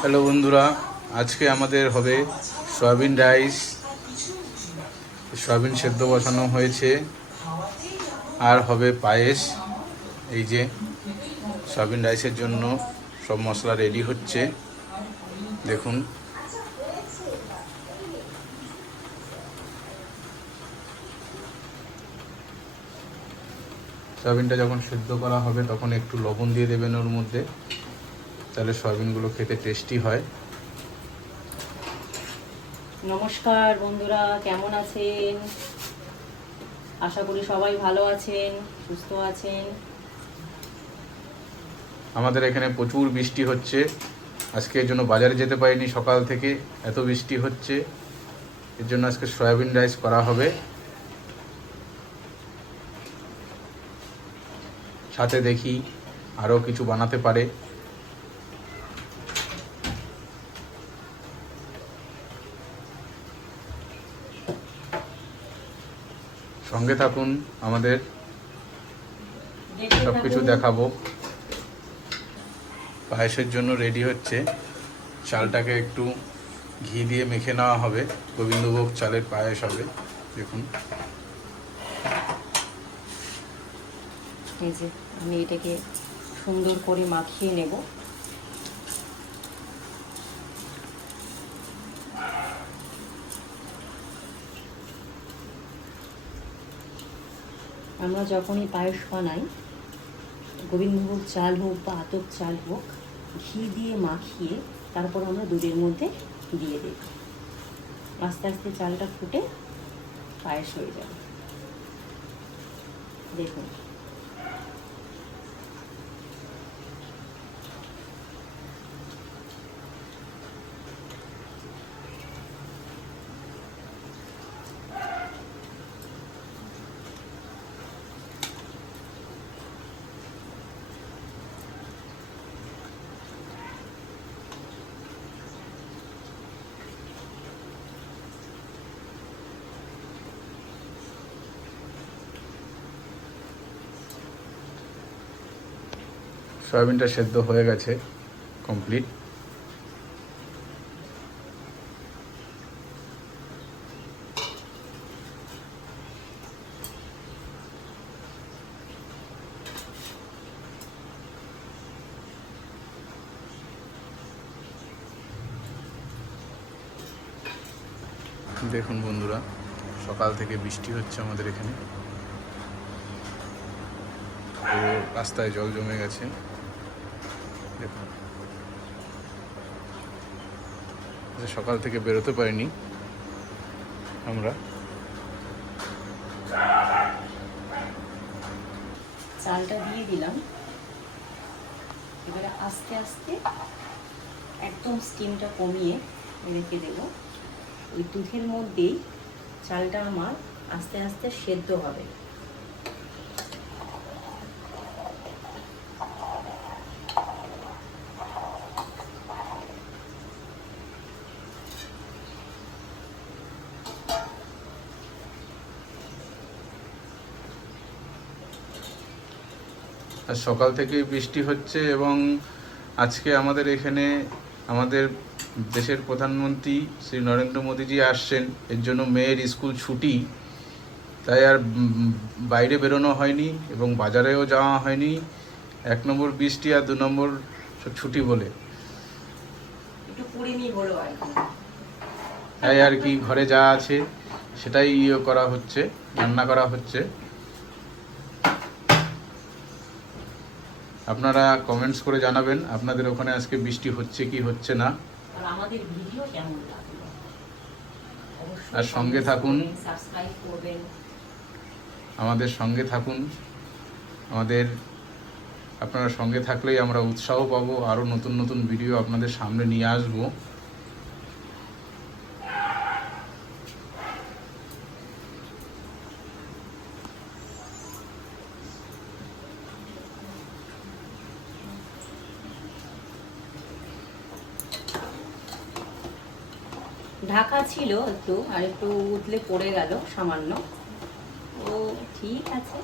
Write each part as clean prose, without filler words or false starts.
Hello বন্ধুরা, আজকে আমাদের হবে সয়াবিন রাইস। সয়াবিন সেদ্ধ বসানো হয়েছে, আর হবে পায়েস। এই যে সয়াবিন রাইসের জন্য সব মশলা রেডি হচ্ছে, দেখুন। সয়াবিনটা যখন সেদ্ধ করা হবে তখন একটু লবণ দিয়ে দেবেন ওর মধ্যে, তাহলে সয়াবিনগুলো খেতে টেস্টি হয়। নমস্কার বন্ধুরা, কেমন আছেন? আশা করি সবাই ভালো আছেন, সুস্থ আছেন। আমাদের এখানে প্রচুর বৃষ্টি হচ্ছে, আজকে এর জন্য বাজারে যেতে পারিনি। সকাল থেকে এত বৃষ্টি হচ্ছে, এর জন্য আজকে সয়াবিন রাইস করা হবে। সাথে দেখি আরও কিছু বানাতে পারে। সঙ্গে থাকুন, আমাদের সব কিছু দেখাবো। পায়েসের জন্য রেডি হচ্ছে, চালটাকে একটু ঘি দিয়ে মেখে নেওয়া হবে। গোবিন্দভোগ চালের পায়েস হবে, দেখুন। এই যে আমি এটাকে সুন্দর করে মাখিয়ে নেব। আমরা যখনই পায়েস বানাই, গোবিন্দভোগ চাল হোক বা আতপ চাল হোক, ঘি দিয়ে মাখিয়ে তারপর আমরা দুধের মধ্যে দিয়ে দেব। আস্তে আস্তে চালটা ফুটে পায়েস হয়ে যাবে, দেখুন। সয়াবিনটা সেদ্ধ হয়ে গেছে, কমপ্লিট। দেখুন বন্ধুরা, সকাল থেকে বৃষ্টি হচ্ছে আমাদের এখানে, পুরো রাস্তায় জল জমে গেছে, দেখুন। সকাল থেকে বেরোতে পারিনি আমরা। চালটা দিয়ে দিলাম, এবারে আস্তে আস্তে একদম স্টিমটা কমিয়ে রেখে দেব। ওই দুধের মধ্যেই চালটা আমার আস্তে আস্তে সেদ্ধ হবে। আর সকাল থেকেই বৃষ্টি হচ্ছে, এবং আজকে আমাদের এখানে আমাদের দেশের প্রধানমন্ত্রী শ্রী নরেন্দ্র মোদীজি আসছেন, এর জন্য মেয়ের স্কুল ছুটি। তাই আর বাইরে বেরোনো হয়নি এবং বাজারেও যাওয়া হয়নি। 1 নম্বর বৃষ্টি, আর 2 নম্বর ছুটি বলে। তাই আর কি, ঘরে যা আছে সেটাই করা হচ্ছে, রান্না করা হচ্ছে। আপনারা কমেন্টস করে জানাবেন আপনাদের ওখানে আজকে বৃষ্টি হচ্ছে কি হচ্ছে না। আর আমাদের ভিডিও কেমন লাগলো আর সঙ্গে থাকুন, সাবস্ক্রাইব করবেন। আমাদের সঙ্গে থাকুন। আপনারা সঙ্গে থাকলেই আমরা উৎসাহ পাবো, আরও নতুন নতুন ভিডিও আপনাদের সামনে নিয়ে আসবো। ঢাকা ছিল একটু, আর একটু উতলে পড়ে গেল সামান্য। ও ঠিক আছে,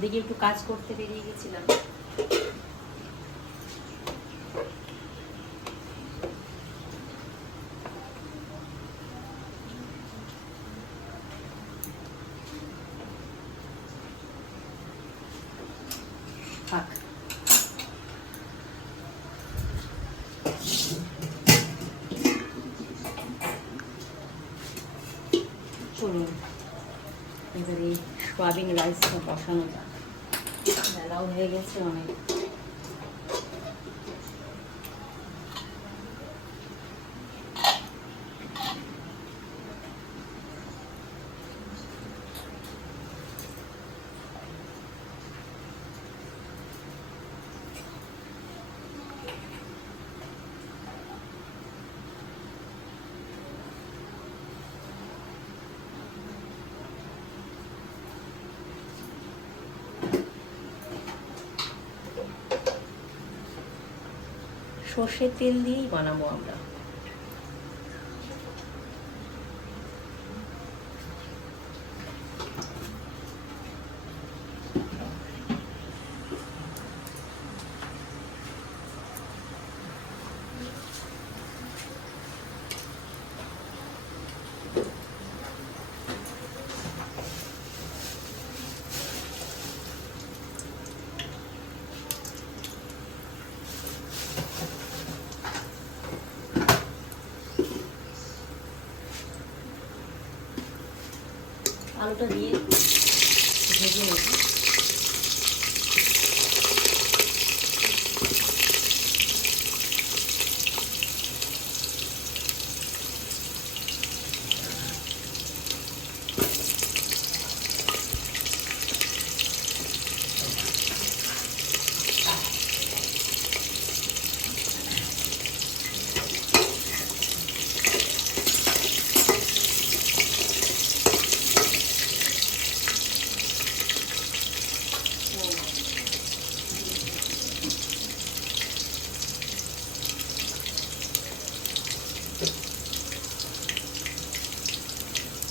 ওদিকে একটু কাজ করতে বেরিয়ে গেছিলাম। থাক। চলুন এবারে সোয়াবিন রাইসটা বসানো যাক, বেলাও হয়ে গেছে অনেক। সর্ষের তেল দিয়েই বানাবো আমরা। আলুটা দিয়ে ভেজে নেব।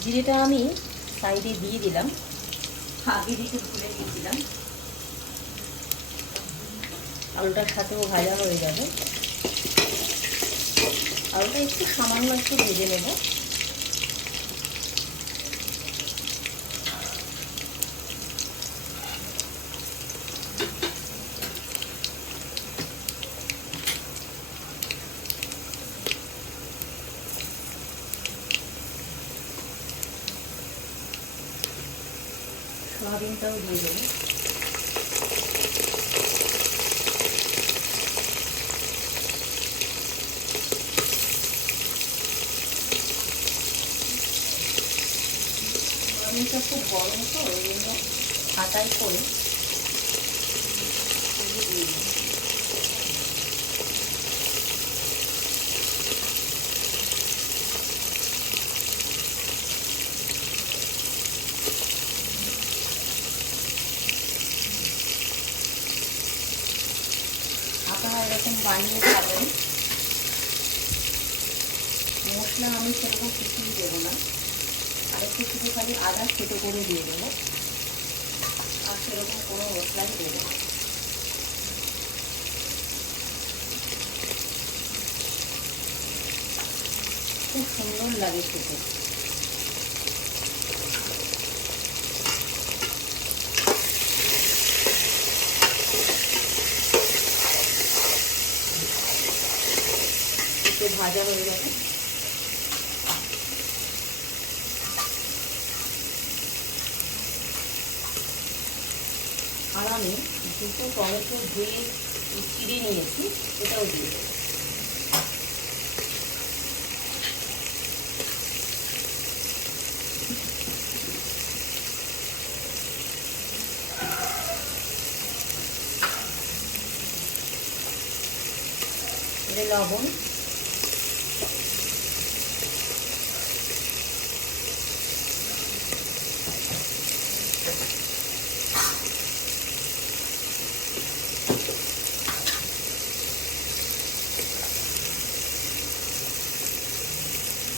জিরেটা আমি সাইডে দিয়ে দিলাম, আগে দিতে ভুলে দিয়েছিলাম। আলুটার সাথেও ভাজা হয়ে যাবে। আলুটা একটু সামান্য একটু ভেজে নেব। সোয়াবিনটাও দিয়ে দেবো। সোয়াবিনটা খুব গরম তো, ওই জন্য হাতায় করে দিয়ে দিই। আপনারা এরকম বানিয়ে খাবেন। মশলা আমি সেরকম কিছুই দেবো না, আর একটু শুধু খালি আদা থেতো করে দিয়ে দেবো, আর সেরকম কোনো মশলাই দেবো না। খুব সুন্দর লাগে খেতে। একটু ভাজা হয়ে যাবে। আর আমি দুটো টমেটো ধুয়ে চিড়ে নিয়েছি, এটাও দিয়ে দেবো। লবণ,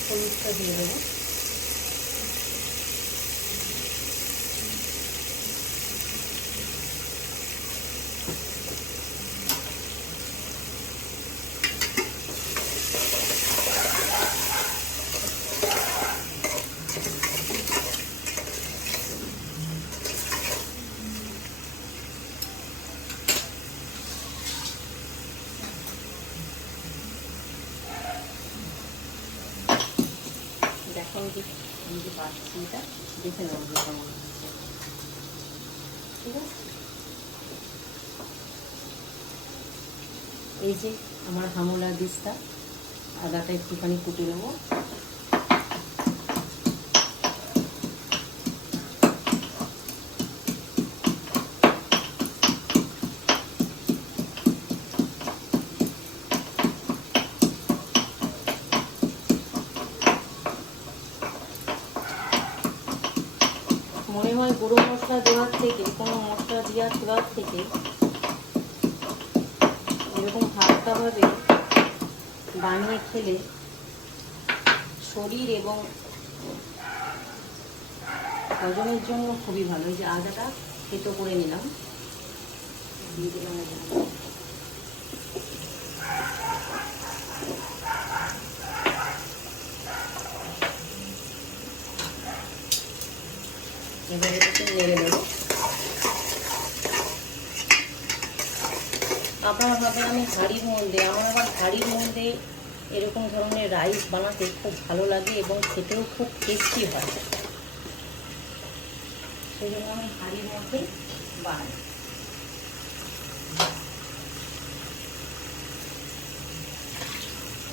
হলুদটা দিয়ে দেবো। থেকে দিতে পারছি, এটা দেখে নেবো যে কেমন হচ্ছে। ঠিক আছে, এই যে আমার হামলার দিস্তা, আদাটা একটুখানি কুটে নেবো। মনে হয় গুঁড়ো মশলা দেওয়ার থেকে, কোনো মশলা দেওয়ার থেকে এরকম হালকাভাবে বানিয়ে খেলে শরীর এবং হজমের জন্য খুবই ভালো। এই যে আদাটা থেতো করে নিলাম, দিয়ে দিলাম। এবারে এটাকে নেড়ে নেব। আপনারা ভাবেন আমি হাঁড়ির মধ্যে, আমার আবার হাঁড়ির মধ্যে এরকম ধরনের রাইস বানাতে খুব ভালো লাগে এবং খেতেও খুব টেস্টি হয়, সেই জন্য আমি হাঁড়ির মধ্যে বানাই।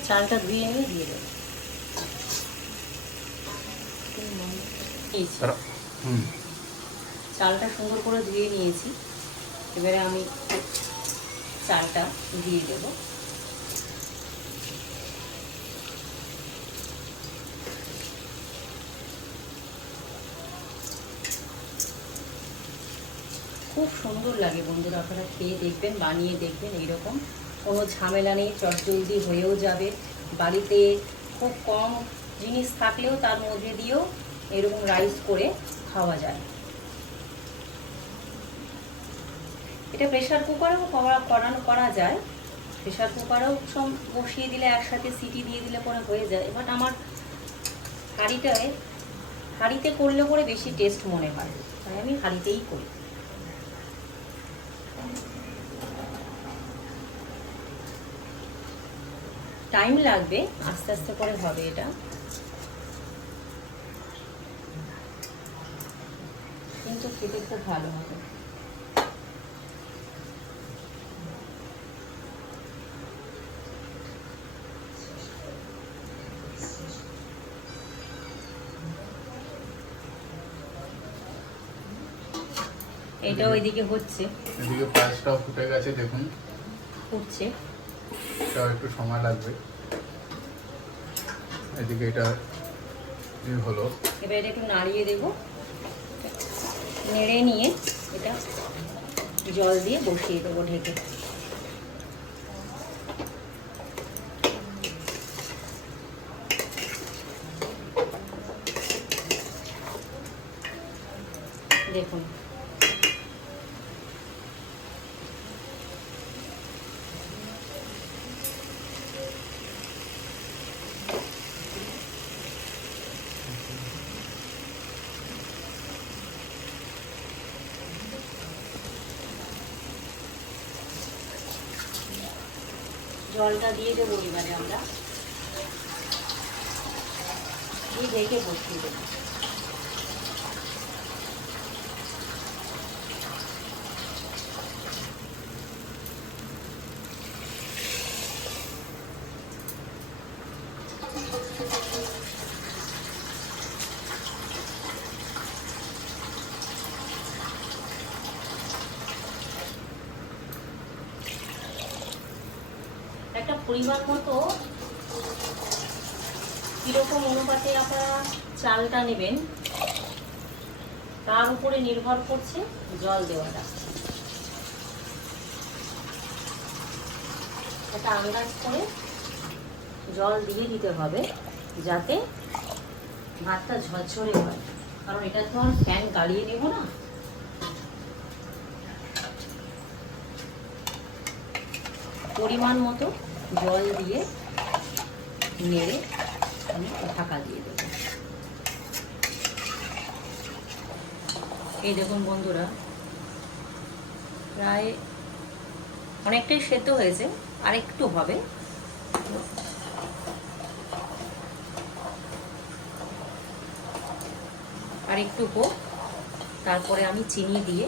চালটা ধুয়ে নিয়ে দিয়ে দেবো। চালটা সুন্দর করে ধুয়ে নিয়েছি, এবারে আমি চালটা দিয়ে দেব। খুব সুন্দর লাগে বন্ধুরা, আপনারা খেয়ে দেখবেন, বানিয়ে দেখবেন। এইরকম কোনো ঝামেলা নেই, চটজলদি হয়েও যাবে। বাড়িতে খুব কম জিনিস থাকলেও তার মধ্যে দিয়েও এরকম রাইস করে খাওয়া যায়। এটা প্রেশার কুকারেও করা যায়, প্রেশার কুকারেও সব বসিয়ে দিলে একসাথে সিটি দিয়ে দিলে পরে হয়ে যায়। বাট আমার হাঁড়িতে করলে পরে বেশি টেস্ট মনে হয়, তাই আমি হাঁড়িতেই করি। টাইম লাগবে, আস্তে আস্তে করে হবে এটা, কিন্তু খেতে খুব ভালো হবে। এটা ওইদিকে হচ্ছে, এদিকে পায়েসটাও ফুটে গেছে, দেখুন ফুটছে, এটাও একটু সময় লাগবে। এদিকে এটা হলো, এবার এটা একটু নাড়িয়ে দেব, নেড়ে নিয়ে এটা জল দিয়ে বসিয়ে দেবো ঢেকে। দেখুন জলটা দিয়ে দেবো, এবারে আমরা দিয়ে ঢেকে বসিয়ে দেবো। একটা পরিমাণ মতো কীরকম অনুপাতে আপনারা চালটা নেবেন তার উপরে নির্ভর করছে জল দেওয়াটা। একটা আন্দাজ করে জল দিয়ে দিতে হবে যাতে ভাতটা ঝরঝরে হয়, কারণ এটা তো আর ফ্যান গাড়িয়ে নেব না। পরিমাণ মতো জল দিয়ে নেড়ে আমি ঢাকা দিয়ে দেবো। এই দেখুন বন্ধুরা, প্রায় অনেকটাই সেদ্ধ হয়েছে, আর একটু হবে। একটু হোক, তারপরে আমি চিনি দিয়ে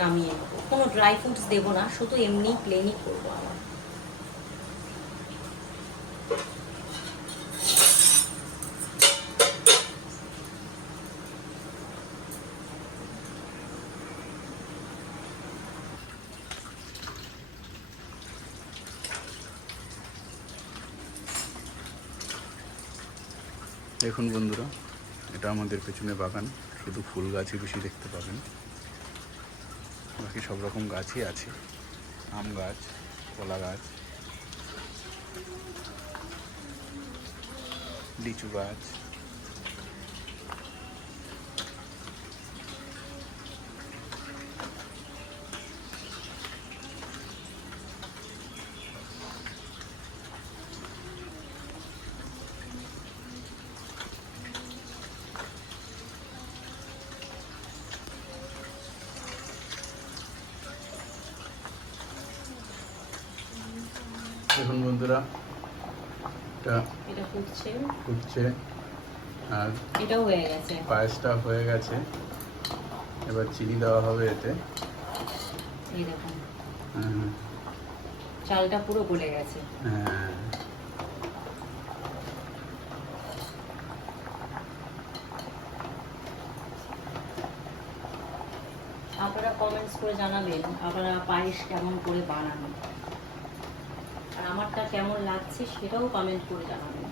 নামিয়ে নেব। কোনো ড্রাই ফ্রুটস দেবো না, শুধু এমনি প্লেনই করবো আমার। দেখুন বন্ধুরা, এটা আমাদের পেছনে বাগান, শুধু ফুল গাছই বেশি দেখতে পাবেন, বাকি সব রকম গাছই আছে। আম গাছ, কলা গাছ, লিচু গাছ। দেখুন বন্ধুরা, এটা ফুটছে আর এটাও হয়ে গেছে, পায়েসটা হয়ে গেছে। এবার চিনি দেওয়া হবে এতে। এই দেখুন হ্যাঁ, চালটা পুরো গলে গেছে। হ্যাঁ, আপনারা কমেন্টস করে জানাবেন আপনারা পায়েস কেমন করে বানান, আর আমারটা কেমন লাগছে সেটাও কমেন্ট করে জানাবেন।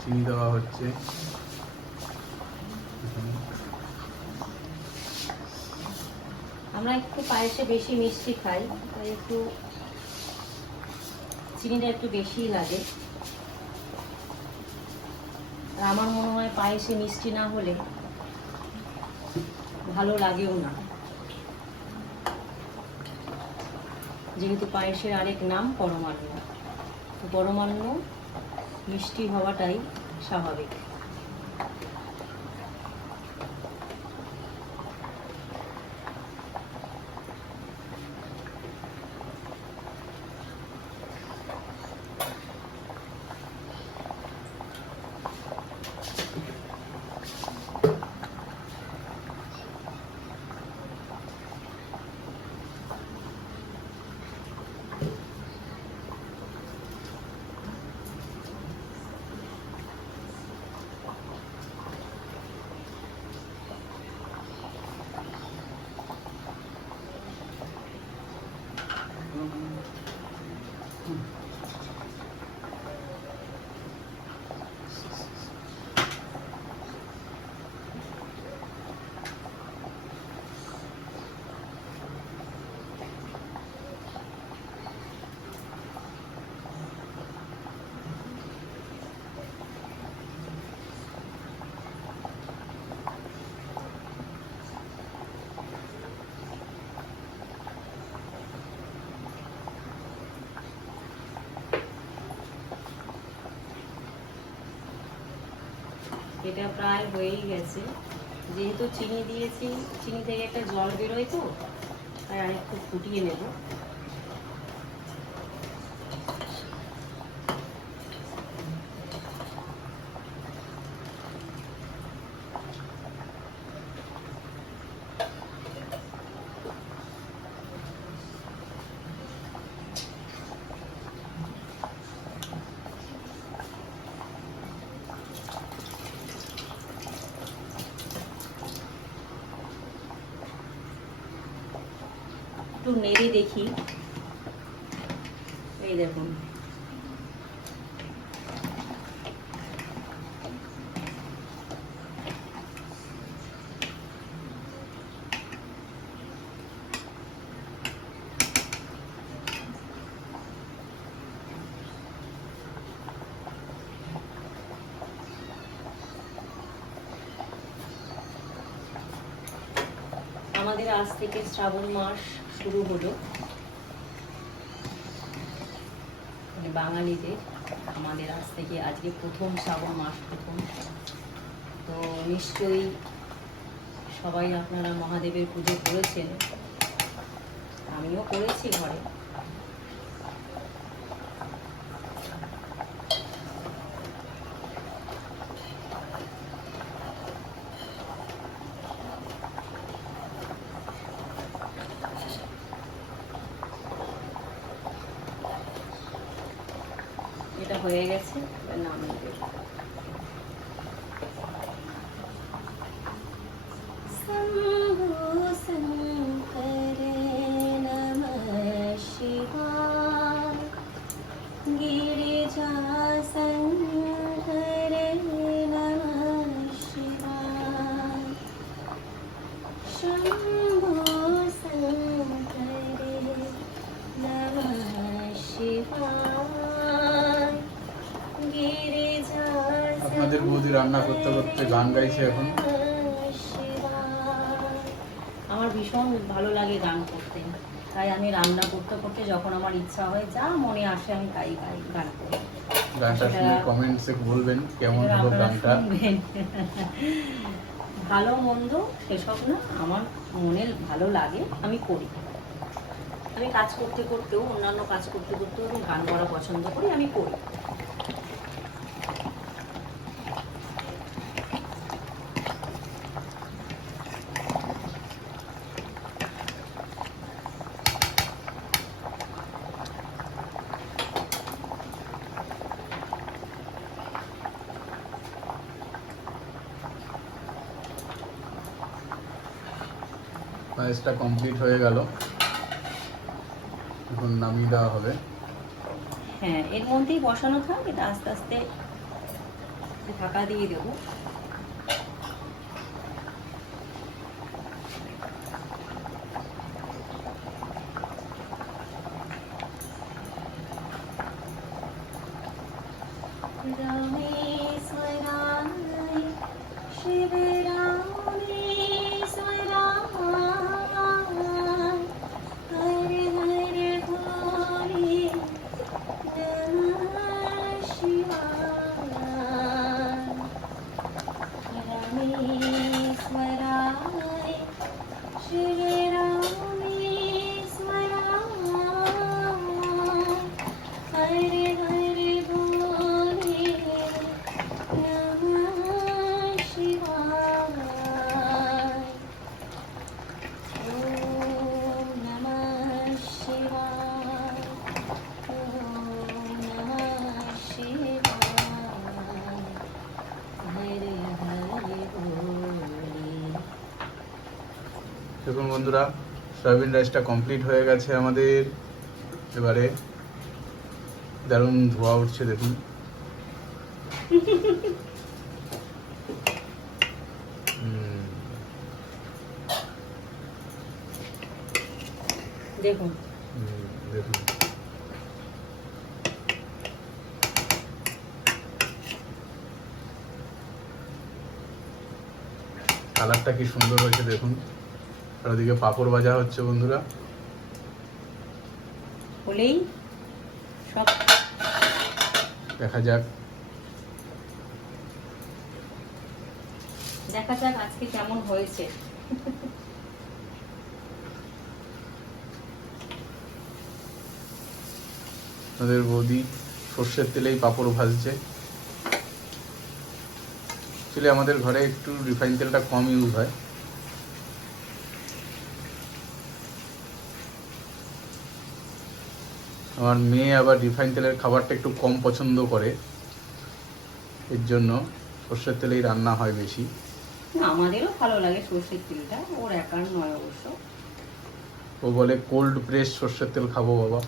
চিনি দেওয়া হচ্ছে। আমরা একটু পায়েসে বেশি মিষ্টি খাই, তাই একটু চিনিটা একটু বেশিই লাগে। আর আমার মনে হয় পায়েসে মিষ্টি না হলে ভালো লাগেও না, যেহেতু পায়েসের আরেক নাম পরমান্ন। তো পরমান্ন মিষ্টি হওয়াটাই স্বাভাবিক। এটা প্রায় হয়েই গেছে, যেহেতু চিনি দিয়েছি, চিনি থেকে একটা জল বেরোয়, তো তাই আরেকটু ফুটিয়ে নেব। একটু নেড়ে দেখি, এই দেখুন আমাদের আজ থেকে শ্রাবণ মাস শুরু হলো, মানে বাঙালিদের আমাদের আজ থেকে আজকে প্রথম শ্রাবণ মাস, প্রথম। তো নিশ্চয়ই সবাই আপনারা মহাদেবের পুজো করেছেন, আমিও করেছি ঘরে। এটা হয়ে গেছে, এবার নামিয়ে দেব। শম্ভু শঙ্কর নমঃ শিবায়, গিরিজা শঙ্কর নমঃ শিবায়, শম্ভু শঙ্কর নমঃ শিবায়, গিরিজা। আপনাদের বৌদি রান্না করতে করতে গান গাইছে এখন। আমার ভীষণ ভালো লাগে গান করতে, তাই আমি রান্না করতে করতে যখন আমার ইচ্ছা হয়, যা মনে আসে আমি তাই গাই, গান করি। গানটা শুনে কমেন্টসে বলবেন কেমন হলো আপনারা গানটা। শুনবেন। ভালো মন্দ সেসব না, আমার মনে ভালো লাগে আমি করি। আমি কাজ করতে করতেও, অন্যান্য কাজ করতে করতেও আমি গান করা পছন্দ করি, আমি করি। পায়েসটা কমপ্লিট হয়ে গেল, এখন নামিয়ে দেওয়া হবে। হ্যাঁ, এর মধ্যেই বসানো থাক, এটা আস্তে আস্তে ঢাকা দিয়ে দেবো। রামেশ্বরায় শিব রামেশ্বরায়, হরে হরে ভোলে নমঃ শিবায়, রামেশ্বরায় শিব রামেশ্বরায়, হরে হরে ভোলে নমঃ শিবায়, ওম নমঃ শিবায়, ওম নমঃ শিবায়, হরে হরে ভোলে। দেখুন বন্ধুরা, সয়াবিন রাইসটা কমপ্লিট হয়ে গেছে আমাদের। এবারে দারুণ ধোয়া উঠছে দেখুন। দেখুন দেখুন কালারটা কি সুন্দর হয়েছে দেখুন। আর ওদিকে পাঁপড় ভাজা হচ্ছে বন্ধুরা। হলেই সব দেখা যাক। দেখা যাক আজকে কেমন হয়েছে। আমাদের বৌদি সর্ষের তেলেই পাঁপড় ভাজছে। অ্যাকচুয়ালি আমাদের ঘরে একটু রিফাইন তেলটা কম ইউজ হয়। আমার মেয়ে আবার রিফাইন তেলের খাবারটা একটু কম পছন্দ করে, এর জন্য সর্ষের তেলেই রান্না হয় বেশি। আমাদেরও ভালো লাগে সর্ষের তেলটা, ওর একার নয় অবশ্য। ও বলে কোল্ড প্রেস সর্ষের তেল খাবো বাবা।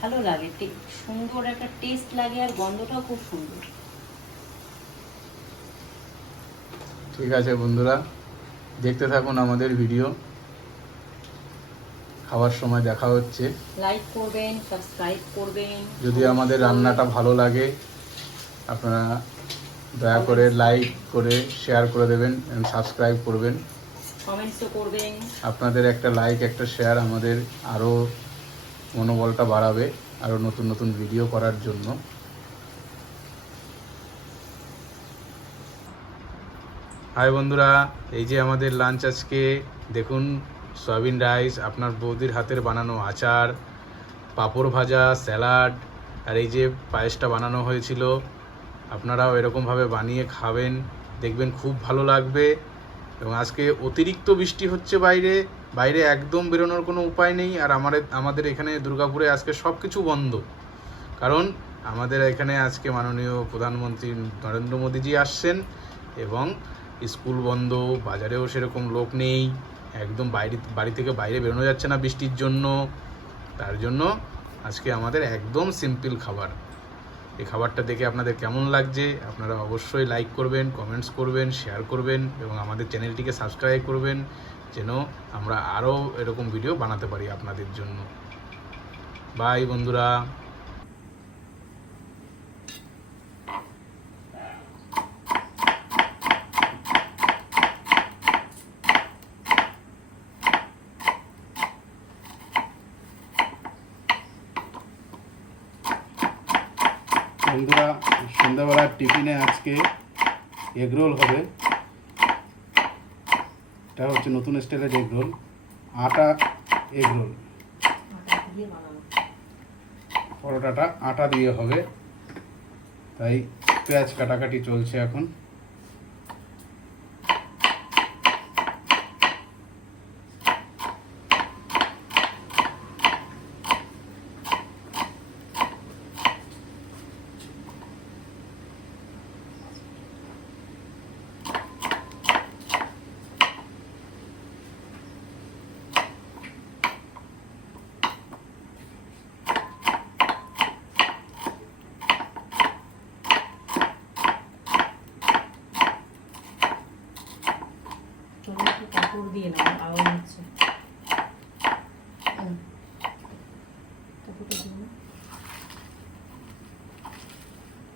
ভালো লাগে, সুন্দর একটা টেস্ট লাগে, আর গন্ধটাও খুব সুন্দর। ঠিক আছে বন্ধুরা, দেখতে থাকুন আমাদের ভিডিও। খাওয়ার সময় দেখা হচ্ছে। লাইক করবেন, সাবস্ক্রাইব করবেন। যদি আমাদের রান্নাটা ভালো লাগে আপনারা দয়া করে লাইক করে শেয়ার করে দেবেন এবং সাবস্ক্রাইব করবেন। কমেন্টসও করবেন। আপনাদের একটা লাইক একটা শেয়ার আমাদের আরও মনোবলটা বাড়াবে আরও নতুন নতুন ভিডিও করার জন্য। হাই বন্ধুরা, এই যে আমাদের লাঞ্চ আজকে দেখুন, সয়াবিন রাইস, আপনার বৌদির হাতের বানানো আচার, পাঁপড় ভাজা, স্যালাড, আর এই যে পায়েসটা বানানো হয়েছিল। আপনারাও এরকমভাবে বানিয়ে খাবেন, দেখবেন খুব ভালো লাগবে। এবং আজকে অতিরিক্ত বৃষ্টি হচ্ছে বাইরে, বাইরে একদম বেরোনোর কোনো উপায় নেই। আর আমাদের এখানে দুর্গাপুরে আজকে সব কিছু বন্ধ, কারণ আমাদের এখানে আজকে মাননীয় প্রধানমন্ত্রী নরেন্দ্র মোদীজি আসছেন এবং স্কুল বন্ধ, বাজারেও সেরকম লোক নেই, একদম বাড়ি থেকে বাইরে বেরোনো যাচ্ছে না বৃষ্টির জন্য। তার জন্য আজকে আমাদের একদম সিম্পল খাবার। এই খাবারটা দেখে আপনাদের কেমন লাগছে আপনারা অবশ্যই লাইক করবেন, কমেন্টস করবেন, শেয়ার করবেন এবং আমাদের চ্যানেলটিকে সাবস্ক্রাইব করবেন, যেন আমরা আরও এরকম ভিডিও বানাতে পারি আপনাদের জন্য। বাই বন্ধুরা। বন্ধুরা, সন্ধ্যাবেলার টিফিনে আজকে এগরোল হবে। এটা হচ্ছে নতুন স্টাইলের এগরোল, আটা এগরোল। পরোটাটা আটা দিয়ে হবে, তাই পেঁয়াজ কাটাকাটি চলছে এখন। কাপড় দিয়ে নাও, আওয়াজ হচ্ছে।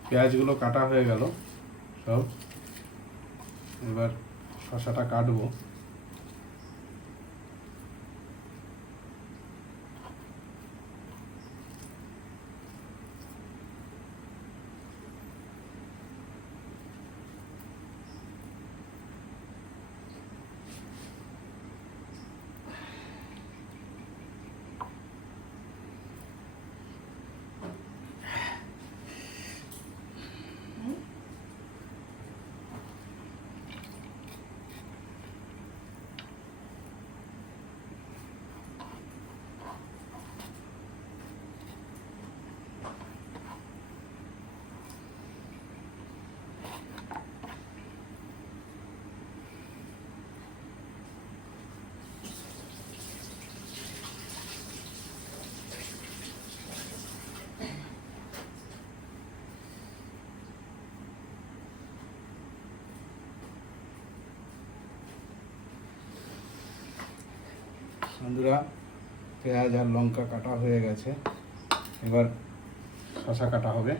পেঁয়াজগুলো কাটা হয়ে গেল সব, এবার শসাটা কাটবো। বন্ধুরা, পেঁয়াজ আর লঙ্কা কাটা হয়ে গেছে, এবার শসা কাটা হবে।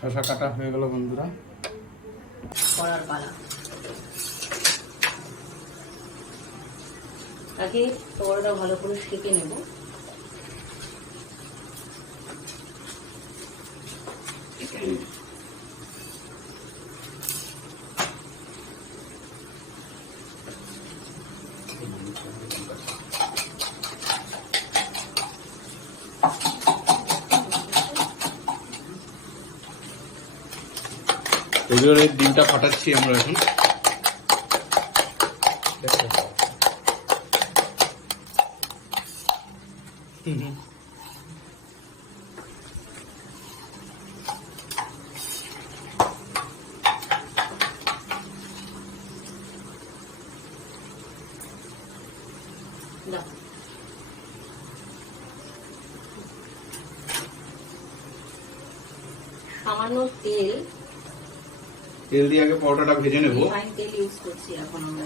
শসা কাটা হয়ে গেল বন্ধুরা, করার পালা। আগে তোড়াটা ভালো করে সেঁকে নেব। এগুলোর ডিমটা ফাটাচ্ছি আমরা এখন। সামান্য তেল দিয়ে আগে পরোটাটা ভেজে নেব। রিফাইন তেল ইউজ করছি এখন আমরা।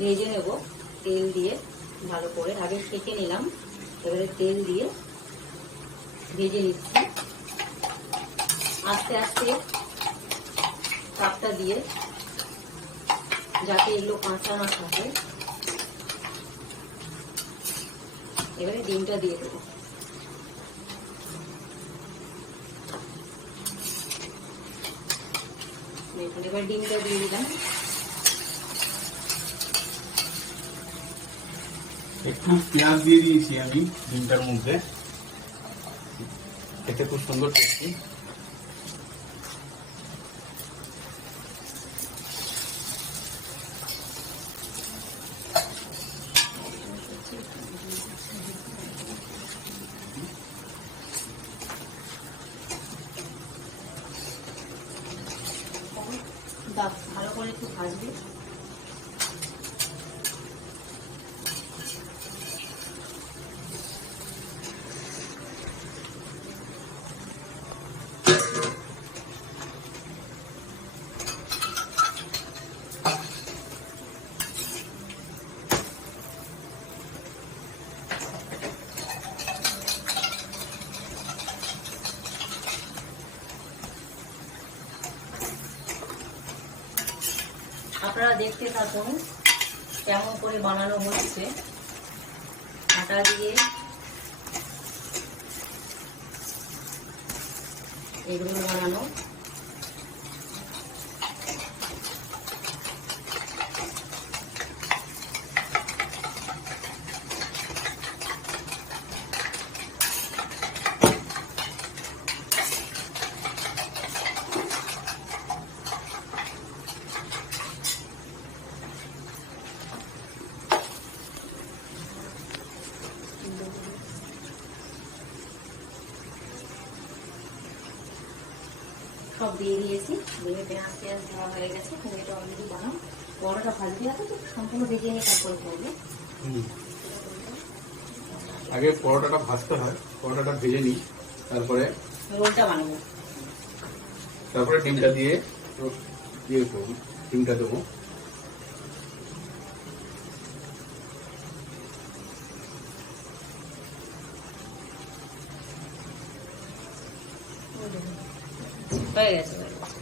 ভেজে নেব তেল দিয়ে ভালো করে। আগে সেঁকে নিলাম, এবারে তেল দিয়ে ভেজে নিচ্ছি আস্তে আস্তে, চাপটা দিয়ে, যাতে এগুলো কাঁচা না থাকে। এবারে ডিমটা দিয়ে দেবো। এবার ডিমটা দিয়ে দিলাম। একটু পেঁয়াজ দিয়ে দিয়েছি আমি ডিমটার মধ্যে, খেতে খুব সুন্দর টেস্টি। ভালো করে একটু ভাজবে। আপনারা দেখতে থাকুন কেমন করে বানানো হচ্ছে। আটা দিয়ে এগুলো বানানো। সব দিয়ে দিয়েছি, দিয়ে পেঁয়াজ পেঁয়াজ দেওয়া হয়ে গেছে। তুমি এটা অলরেডি বানাও, বড়টা ভাজতে হবে তো, সম্পূর্ণ ভেজে নিয়ে তারপরে করবে। আগে পরোটাটা ভাজতে হয়, পরোটাটা ভেজে নিই, তারপরে রোলটা বানাবো। তারপরে ডিমটা দিয়ে ইয়ে করবো, ডিমটা দেবো। হয়ে গেছে, হয়ে গেছে।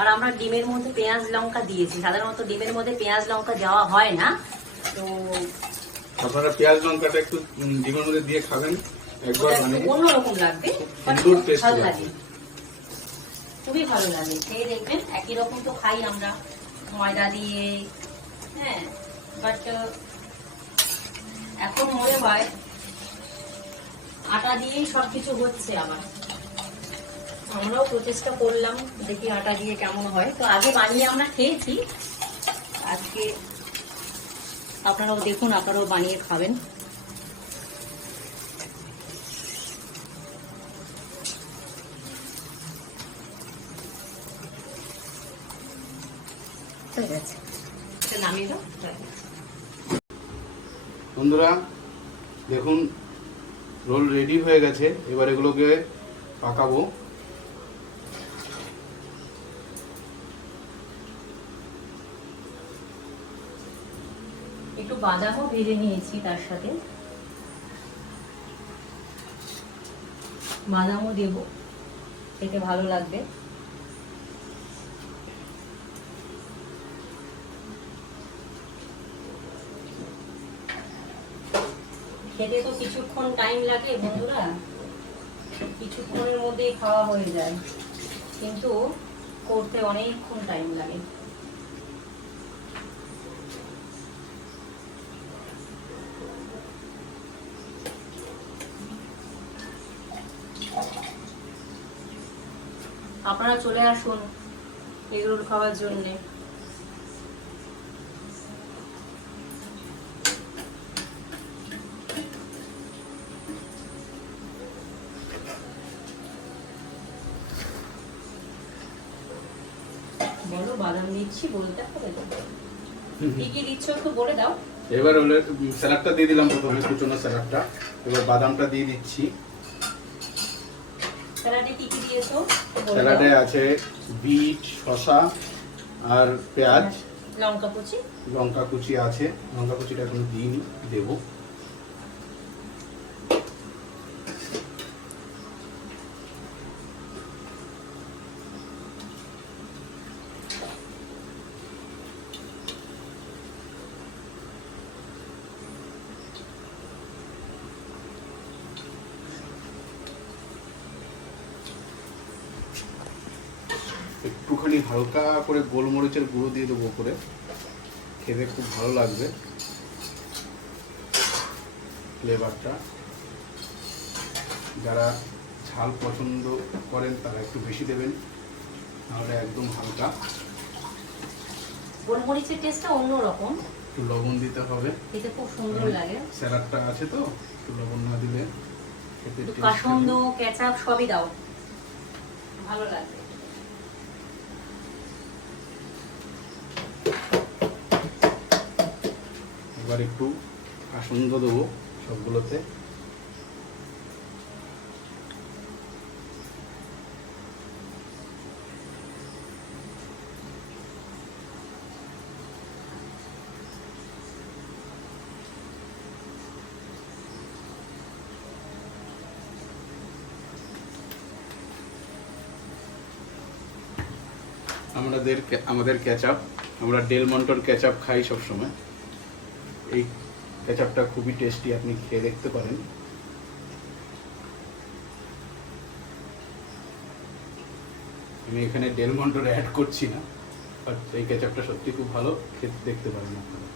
আর আমরা ডিমের মধ্যে পেঁয়াজ লঙ্কা দিয়েছি। সাধারণত ডিমের মধ্যে পেঁয়াজ লঙ্কা দেওয়া হয় না, তো আপনারা পেঁয়াজ লঙ্কাটা একটু ডিমের মধ্যে দিয়ে খাবেন একবার, মানে অন্যরকম লাগবে, সুন্দর টেস্ট ভালো লাগে। লাগে, খুবই ভালো লাগে। খেয়ে দেখবেন, একই রকম তো খাই আমরা ময়দা দিয়ে, হ্যাঁ, বাট এখন মনে হয় আটা দিয়েই সবকিছু হচ্ছে। আবার আমরাও প্রচেষ্টা করলাম, দেখি আটা দিয়ে কেমন হয়। তো আগে বানিয়ে আমরা খেয়েছি, আজকে আপনারাও দেখুন, আপনারাও বানিয়ে খাবেন। হয়ে গেছে, এটা নামিয়ে দাও। বন্ধুরা দেখুন, রোল রেডি হয়ে গেছে। এবার এগুলোকে পাকাবো। একটু বাদামও ভেজে নিয়েছি, তার সাথে বাদামও দেব, খেতে ভালো লাগবে। খেতে তো কিছুক্ষণ টাইম লাগে বন্ধুরা, কিছুক্ষণের মধ্যেই খাওয়া হয়ে যায়, কিন্তু করতে অনেকক্ষণ টাইম লাগে। আপনারা চলে আসুন এগরোল খাওয়ার জন্যে। বলো, বাদাম দিচ্ছি বলতে হবে তো, কি কি দিচ্ছ একটু বলে দাও। এবার হলে স্যালাডটা দিয়ে দিলাম, প্রথমে কুচনো স্যালাডটা। এবার বাদামটা দিয়ে দিচ্ছি। স্যালাডে কি কি দিয়েছো বলে স্যালাডে দাও। আছে বিট, শসা আর পেঁয়াজ, লঙ্কা কুচি, লঙ্কা কুচি আছে। লঙ্কা কুচিটা এখন দিইনি, দেবো। একটুখানি হালকা করে গোলমরিচের গুঁড়ো দিয়ে দেবো উপরে, খেতে খুব ভালো লাগবে ফ্লেভারটা। যারা ঝাল পছন্দ করেন তারা একটু বেশি দেবেন, নাহলে একদম হালকা। গোলমরিচের টেস্টটা অন্যরকম, একটু লবণ দিতে হবে, খেতে খুব সুন্দর লাগে। স্যালাডটা আছে তো, একটু লবণ না দিলে খেতে একটু taste কাসন্দ, হবে। কেচাপ সবই দাও, ভালো লাগবে। এবার একটু কাসন্দ দেবো সবগুলোতে। আমাদের কেচাপ, আমরা ডেল মন্টোর কেচাপ খাই সব সময়। এই কেচাপটা খুবই টেস্টি, আপনি খেয়ে দেখতে পারেন। আমি এখানে ডেল মন্টোর অ্যাড করছি না, বাট এই কেচাপটা সত্যি খুব ভালো, খেতে দেখতে পারেন আপনারা।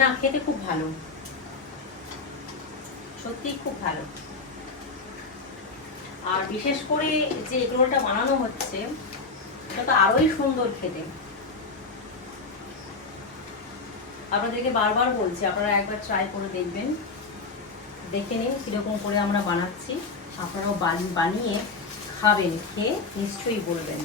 না, খেতে খুব ভালো, সত্যি খুব ভালো। আর বিশেষ করে যে এগরোলটা বানানো হচ্ছে সেটা তো আরোই সুন্দর খেতে। আপনাদেরকে বারবার বলছি, আপনারা একবার ট্রাই করে দেখবেন, দেখে নিন কীরকম করে আমরা বানাচ্ছি। আপনারাও বানিয়ে খাবেন, খেয়ে নিশ্চয়ই বলবেন।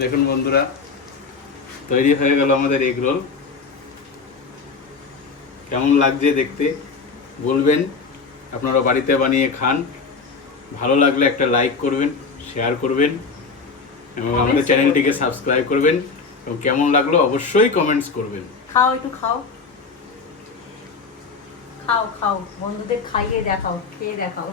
দেখুন বন্ধুরা, তৈরি হয়ে গেল আমাদের এগ রোল। কেমন লাগছে দেখতে বলবেন, আপনারা বাড়িতে বানিয়ে খান। ভালো লাগলে একটা লাইক করবেন, শেয়ার করবেন এবং আমাদের চ্যানেলটিকে সাবস্ক্রাইব করবেন, এবং কেমন লাগলো অবশ্যই কমেন্টস করবেন। খাও, একটু খাও, খাও খাও, বন্ধুদের খাইয়ে দেখাও, খেয়ে দেখাও।